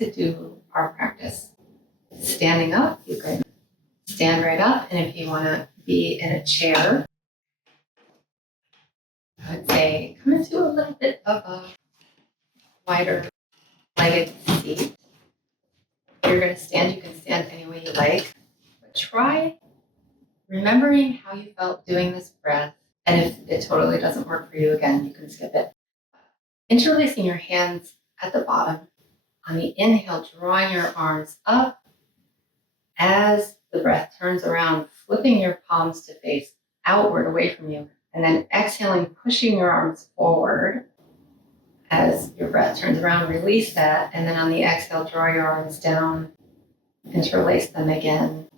like to do our practice standing up, you can stand right up. And if you want to be in a chair, I would say come into a little bit of a wider legged seat. If you're going to stand, you can stand any way you like. But try remembering how you felt doing this breath. And if it totally doesn't work for you, again, you can skip it. Interlacing your hands at the bottom. On the inhale, drawing your arms up. As the breath turns around, flipping your palms to face outward away from you. And then exhaling, pushing your arms forward. As your breath turns around, release that. And then on the exhale, draw your arms down. Interlace them again.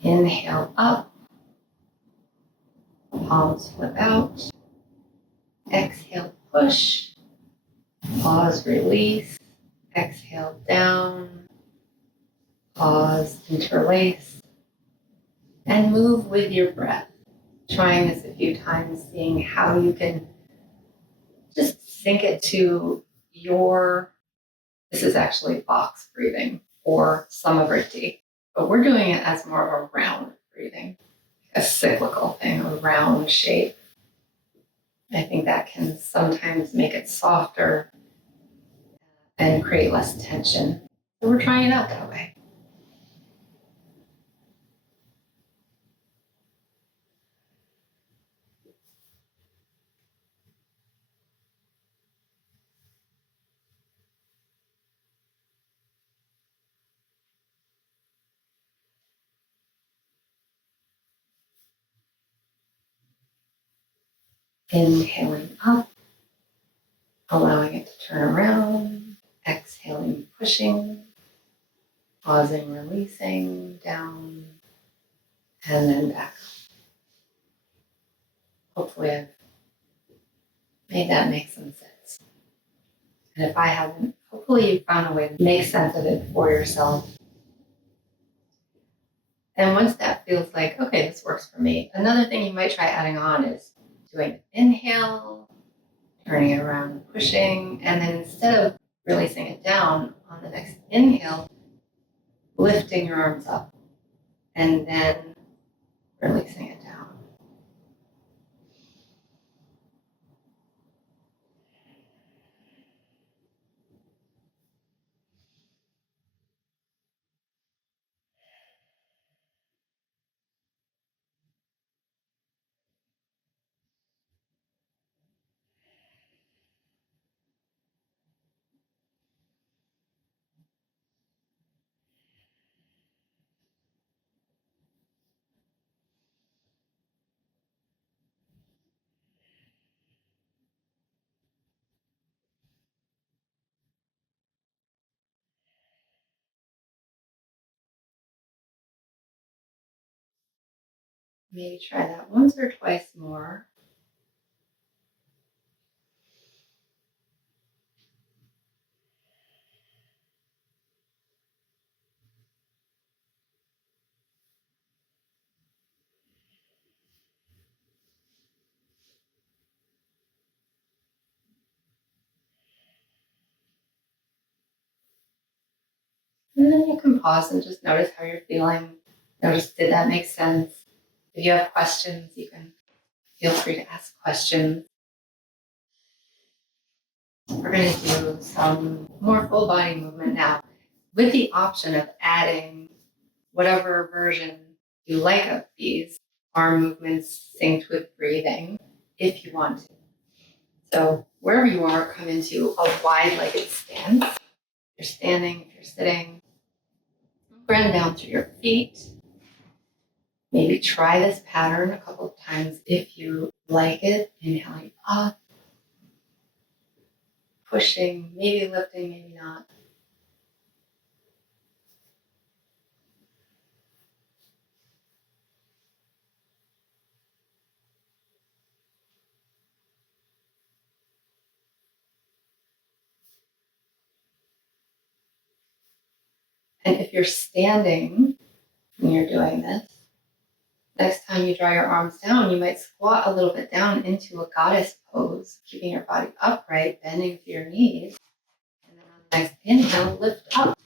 Inhale up. Palms flip out. Exhale, push. Pause, release. Exhale, down. Pause, interlace. And move with your breath. Trying this a few times, seeing how you can just sync it to this is actually box breathing or Samavritti, but we're doing it as more of a round breathing, a cyclical thing, a round shape. I think that can sometimes make it softer and create less tension. So we're trying it out that way. Inhaling up, allowing it to turn around. Exhaling, pushing. Pausing, releasing, down, and then back. Hopefully I've made that make some sense. And if I haven't, hopefully you found a way to make sense of it for yourself. And once that feels like, okay, this works for me, another thing you might try adding on is doing an inhale, turning it around and pushing, and then instead of releasing it down on the next inhale, lifting your arms up and then releasing it down. Maybe try that once or twice more. And then you can pause and just notice how you're feeling. Notice, did that make sense? If you have questions, you can feel free to ask questions. We're going to do some more full body movement now with the option of adding whatever version you like of these arm movements synced with breathing if you want to. So wherever you are, come into a wide-legged stance. If you're standing, if you're sitting, bend down through your feet. Maybe try this pattern a couple of times if you like it. Inhaling up, pushing, maybe lifting, maybe not. And if you're standing when you're doing this, next time you draw your arms down, you might squat a little bit down into a goddess pose, keeping your body upright, bending through your knees. And then on the next Inhale, lift up.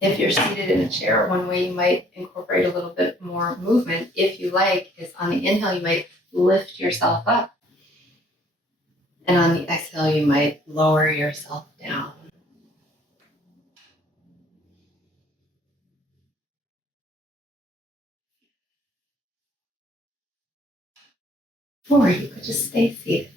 If you're seated in a chair, one way you might incorporate a little bit more movement, if you like, is on the inhale, you might lift yourself up. And on the exhale, you might lower yourself down. Or you could just stay seated.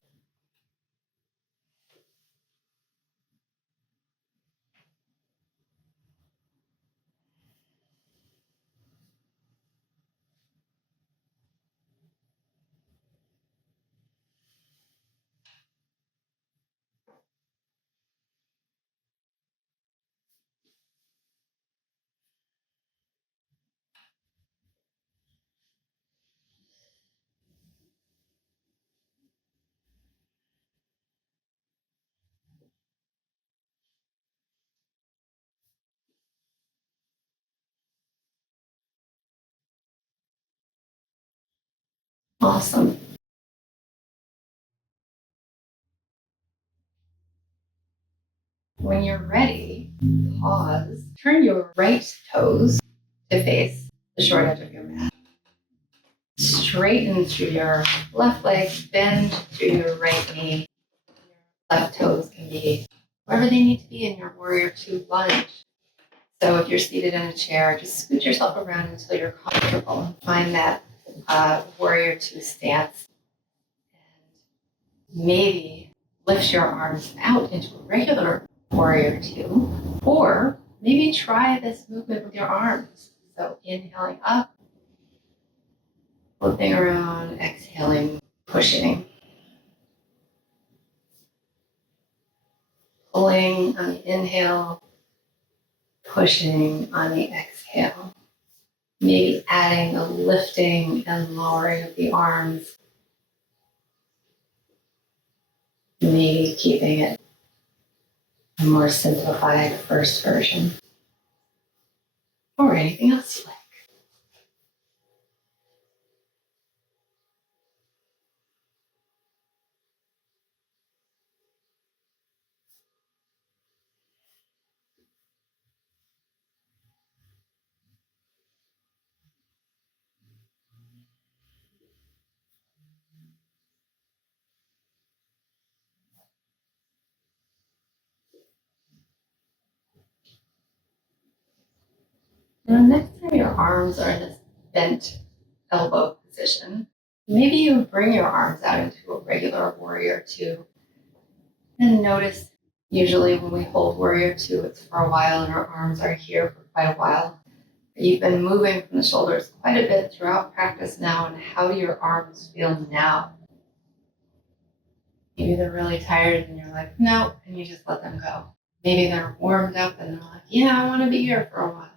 Awesome. When you're ready, pause. Turn your right toes to face the short edge of your mat. Straighten through your left leg, bend through your right knee. Your left toes can be wherever they need to be in your warrior two lunge. So if you're seated in a chair, just scoot yourself around until you're comfortable and find that warrior two stance. And maybe lift your arms out into a regular warrior two, or maybe try this movement with your arms. So inhaling up, flipping around, exhaling, pushing. Pulling on the inhale, pushing on the exhale. Maybe adding a lifting and lowering of the arms. Maybe keeping it a more simplified first version. Or anything else you like. Now, next time your arms are in this bent elbow position, maybe you bring your arms out into a regular warrior two. And notice, usually when we hold warrior two, it's for a while and our arms are here for quite a while. You've been moving from the shoulders quite a bit throughout practice now, and how do your arms feel now? Maybe they're really tired and you're like, no, and you just let them go. Maybe they're warmed up and they're like, yeah, I want to be here for a while.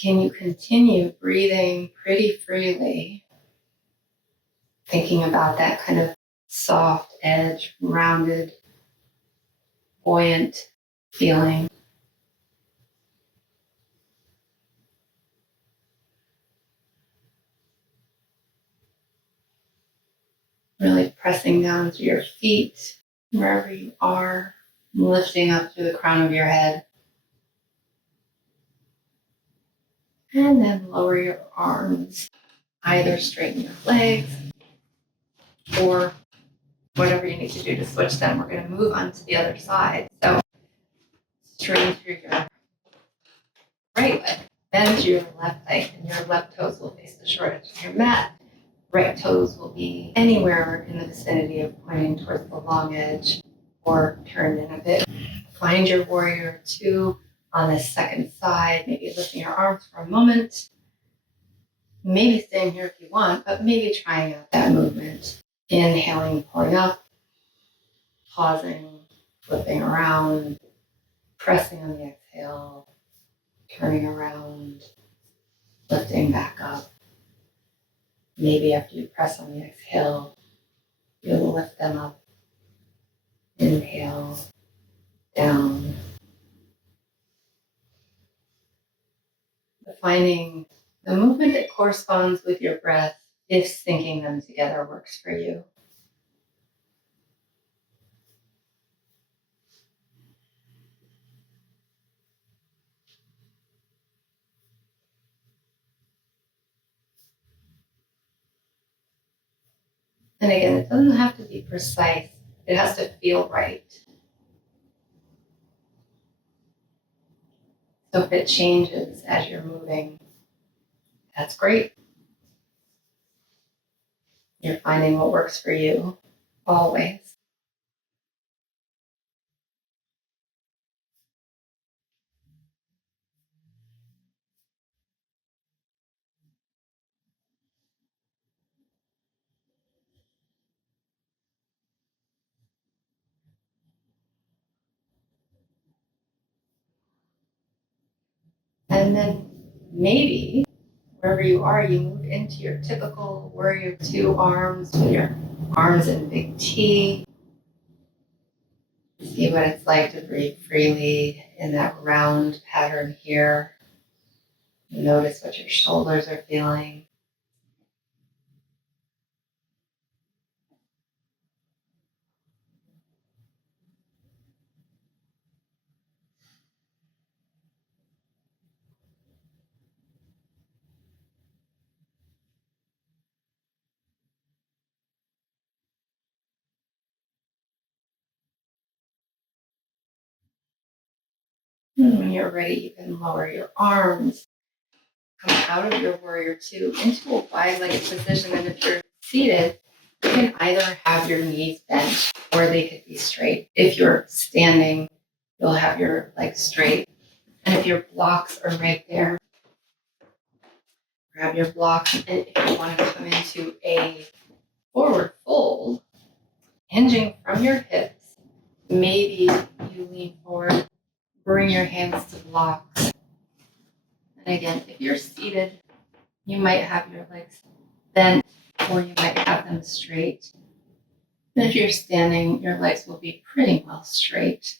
Can you continue breathing pretty freely, thinking about that kind of soft edge, rounded, buoyant feeling? Really pressing down through your feet, wherever you are, lifting up through the crown of your head. And then lower your arms. Either straighten your legs or whatever you need to do to switch them. We're going to move on to the other side. So straighten through your right leg, bend through your left leg, and your left toes will face the short edge of your mat. Right toes will be anywhere in the vicinity of pointing towards the long edge or turned in a bit. Find your warrior two on the second side, maybe lifting your arms for a moment. Maybe staying here if you want, but maybe trying out that movement. Inhaling, pulling up, pausing, flipping around, pressing on the exhale, turning around, lifting back up. Maybe after you press on the exhale, you'll lift them up. Inhale, down. Finding the movement that corresponds with your breath if syncing them together works for you. And again, it doesn't have to be precise. It has to feel right. So if it changes as you're moving, that's great. You're finding what works for you, always. And then maybe wherever you are, you move into your typical warrior two arms with your arms in big T. See what it's like to breathe freely in that round pattern here. Notice what your shoulders are feeling. And when you're ready, you can lower your arms, come out of your warrior two into a wide-legged position. And if you're seated, you can either have your knees bent or they could be straight. If you're standing, you'll have your legs straight. And if your blocks are right there, grab your blocks. And if you want to come into a forward fold, hinging from your hips, maybe you lean forward, bring your hands to blocks. And again, if you're seated, you might have your legs bent or you might have them straight. And if you're standing, your legs will be pretty well straight.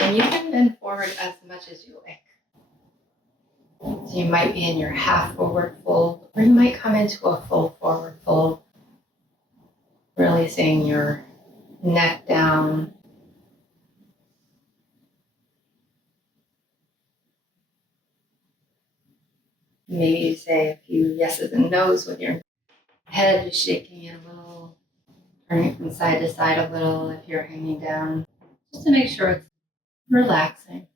And you can bend forward as much as you like. So you might be in your half forward fold, or you might come into a full forward fold, releasing your neck down. Maybe you say a few yeses and nos with your head shaking it a little, turning from side to side a little if you're hanging down, just to make sure it's relaxing.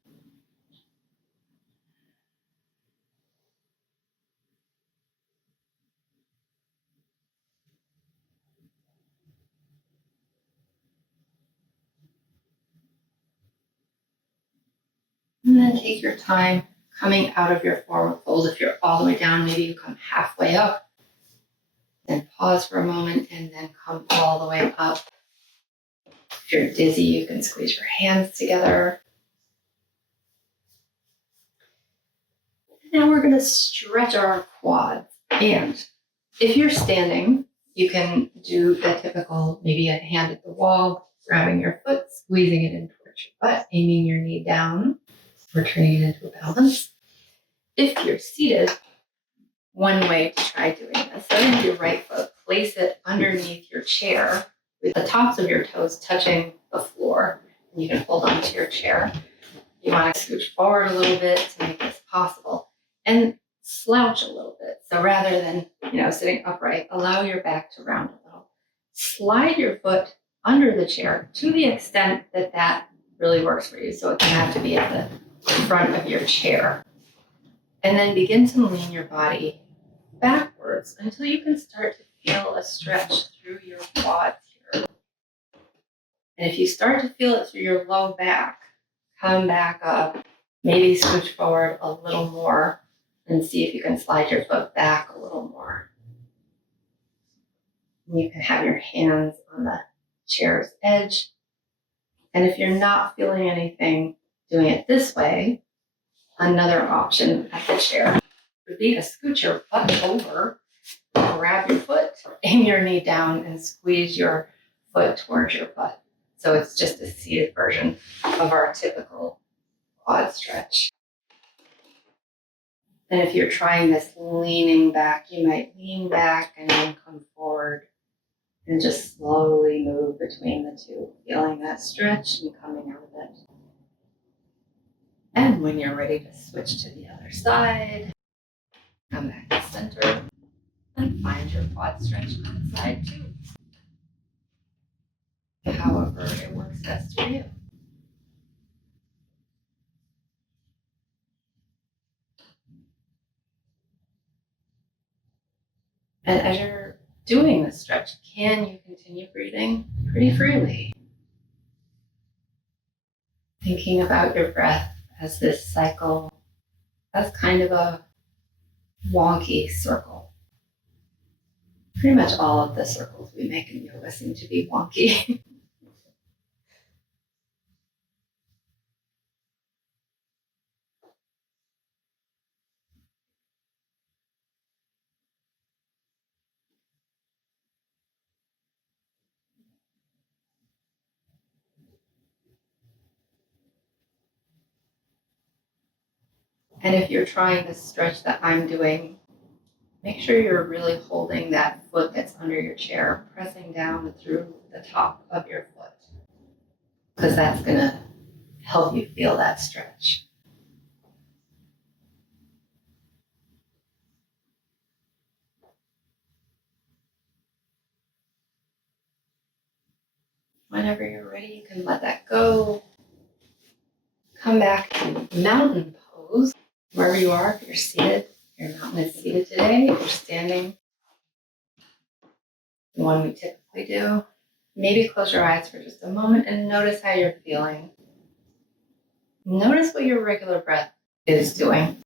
And then take your time coming out of your forward fold. If you're all the way down, maybe you come halfway up, then pause for a moment, and then come all the way up. If you're dizzy, you can squeeze your hands together. Now we're going to stretch our quads. And if you're standing, you can do the typical, maybe a hand at the wall, grabbing your foot, squeezing it in towards your butt, aiming your knee down, returning it into a balance. If you're seated, one way to try doing this, set into your right foot, place it underneath your chair with the tops of your toes touching the floor. And you can hold on to your chair. You want to scooch forward a little bit to make this possible and slouch a little bit. So rather than, sitting upright, allow your back to round a little. Slide your foot under the chair to the extent that that really works for you. So it can have to be at the front of your chair. And then begin to lean your body backwards until you can start to feel a stretch through your quads here. And if you start to feel it through your low back, come back up, maybe scooch forward a little more and see if you can slide your foot back a little more. And you can have your hands on the chair's edge. And if you're not feeling anything doing it this way, another option at the chair would be to scoot your butt over, grab your foot, aim your knee down, and squeeze your foot towards your butt. So it's just a seated version of our typical quad stretch. And if you're trying this leaning back, you might lean back and then come forward and just slowly move between the two, feeling that stretch and coming out of it. And when you're ready to switch to the other side, come back to center and find your quad stretch on the side too. However it works best for you. And as you're doing this stretch, can you continue breathing pretty freely? Thinking about your breath as this cycle, as kind of a wonky circle. Pretty much all of the circles we make in yoga seem to be wonky. And if you're trying this stretch that I'm doing, make sure you're really holding that foot that's under your chair, pressing down through the top of your foot, because that's going to help you feel that stretch. Whenever you're ready, you can let that go. Come back to mountain pose. Wherever you are, if you're seated, your mountain is seated today. If you're standing, the one we typically do, maybe close your eyes for just a moment and notice how you're feeling. Notice what your regular breath is doing.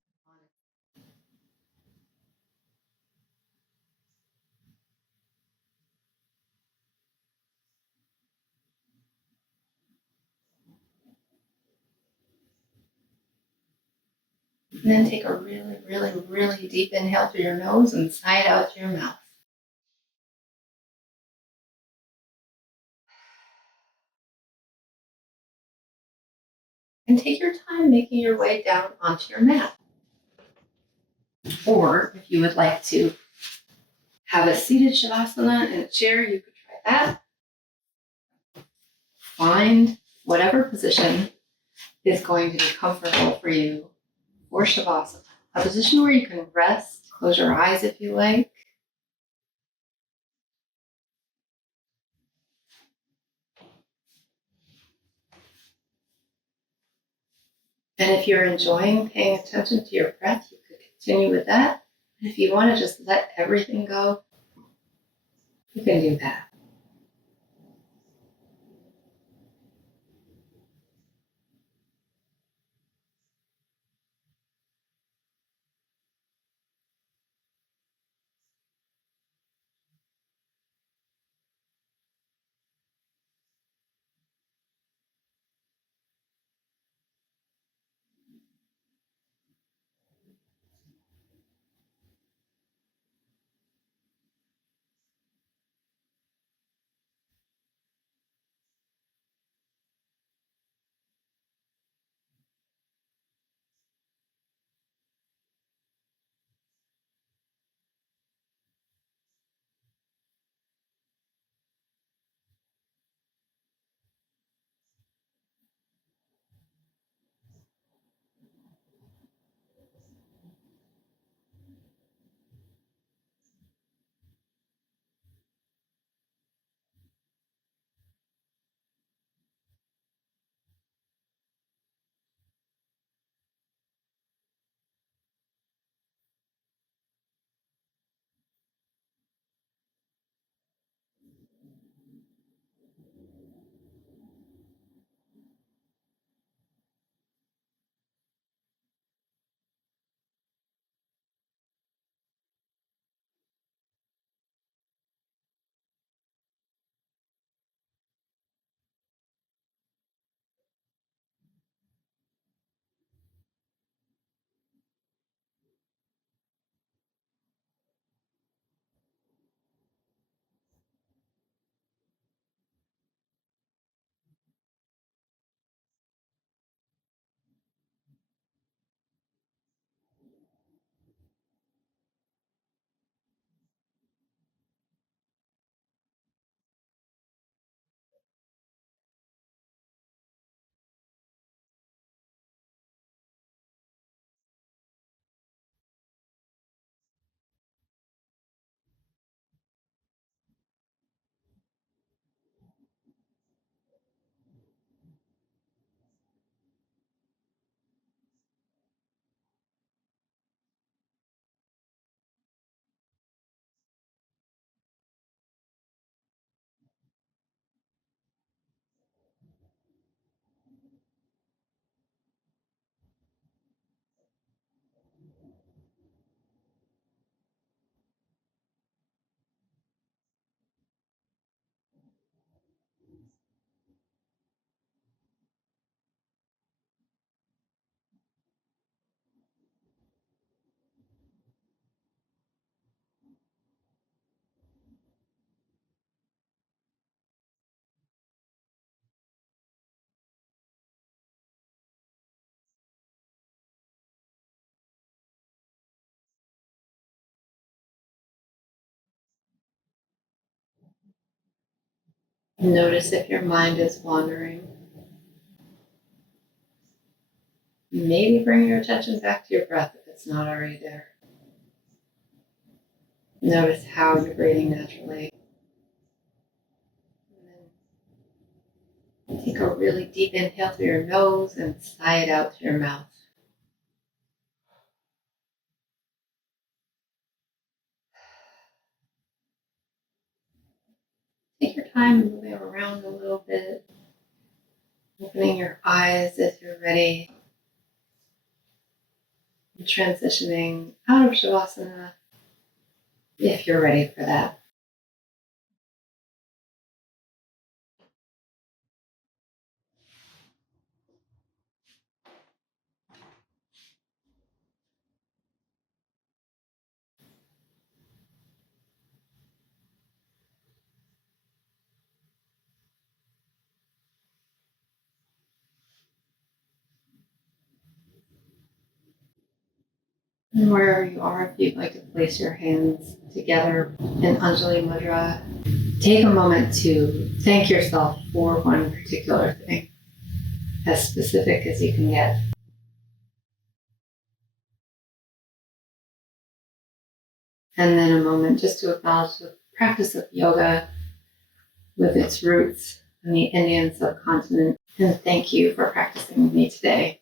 And then take a really, really, really deep inhale through your nose and sigh it out through your mouth. And take your time making your way down onto your mat. Or if you would like to have a seated shavasana in a chair, you could try that. Find whatever position is going to be comfortable for you for shavasana. A position where you can rest, close your eyes if you like. And if you're enjoying paying attention to your breath, you could continue with that. And if you want to just let everything go, you can do that. Notice if your mind is wandering. Maybe bring your attention back to your breath if it's not already there. Notice how you're breathing naturally. And then take a really deep inhale through your nose and sigh it out through your mouth. Take your time moving around a little bit, opening your eyes if you're ready, and transitioning out of Shavasana if you're ready for that. And wherever you are, if you'd like to place your hands together in Anjali Mudra, take a moment to thank yourself for one particular thing, as specific as you can get. And then a moment just to acknowledge the practice of yoga with its roots in the Indian subcontinent. And thank you for practicing with me today.